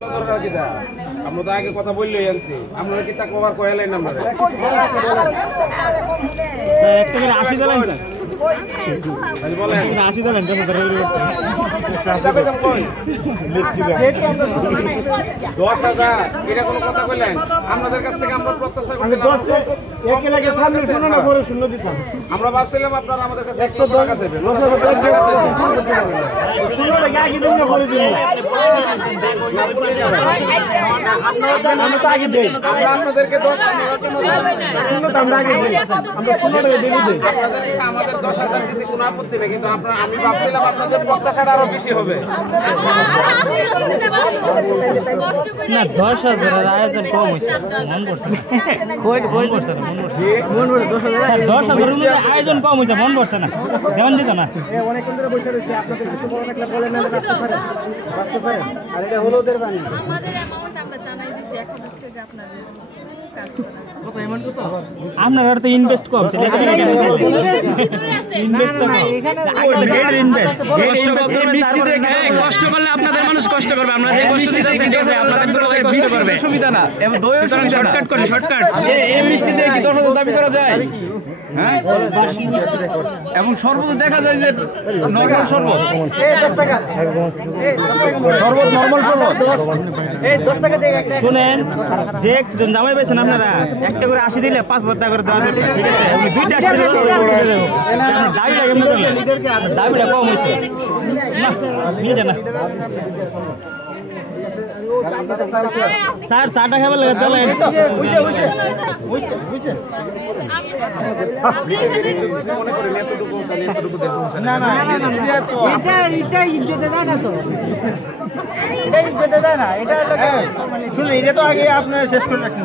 আমরা তো আগে কথা বললেই আনছি আমরা কি তা কভার কয়ালাই না আমরা একটা করে 80 দিলেন আজ বলেন 80 দিলেন কত ধরে 10,000 এটা কোনো কথা কইলেন আপনাদের কাছ থেকে আমরা প্রত্যাশা করছিলাম একে লাগে সামনে শুনো না পরে শূন্য দিতাম আমরা ভাবছিলাম আপনারা আমাদের কাছে 1 টাকা চাইবেন 10,000 শূন্য টাকা আগে দিন করে দিন আমরা তো আগে দেই আমরা আপনাদেরকে শূন্য দাম আগে দেই আমরা শূন্য টাকা দিয়ে দিই আমাদের 10,000 দিতে কোনো আপত্তি নেই কিন্তু আপনারা আমি ভাবছিলাম আপনাদের প্রত্যাশাটা আরো বেশি হবে না 10,000 এর আয়োজন কম হইছে মন করছে কই করছে না মন করছে 10,000 এর আয়োজন কম হইছে মন করছে না দেওয়ান দিত না অনেকক্ষণ ধরে বসে রয়েছে আপনাদের কিছু বড় একটা বলেন না রাখতে পারেন আর এটা হলো ওদের বাণী আমাদের অ্যামাউন্ট আমরা জানাই দিছি এখন হচ্ছে যে আপনাদের কাজ করা আপনারা তো ইনভেস্ট কম ইনভেস্ট তো কষ্ট করলে আপনাদের মানুষ কষ্ট করবে আমরা যে কষ্ট দিতেছি আপনাদের গুলোতে কষ্ট করবে সুবিধা না এবং দই শর্টকাট করে শর্টকাট এই মিষ্টি দিয়ে কি 10,000 দাবি করা যায় হ্যাঁ এবং শরবত দেখা যায় যে নরমাল শরবত এই 10 টাকা শরবত নরমাল শরবত এই 10 টাকা দিয়ে একটা শুনেন যে একজন জামাই পাইছেন আপনারা একটা করে 80 দিলে 5,000 টাকা করে দেওয়া যাবে ঠিক আছে আমি দুইটা 80 দেব দাবিটা কেমন করলেন দাবিটা কম হইছে না নিয়ে যান না স্যার চাটা খাবার লাগে তাহলে না না এটা ইজ্জতে দেয় না তো এটা ইজ্জতে দেয় না এটা শুনে এটা তো আগে আপনারা শেষ করে রাখছেন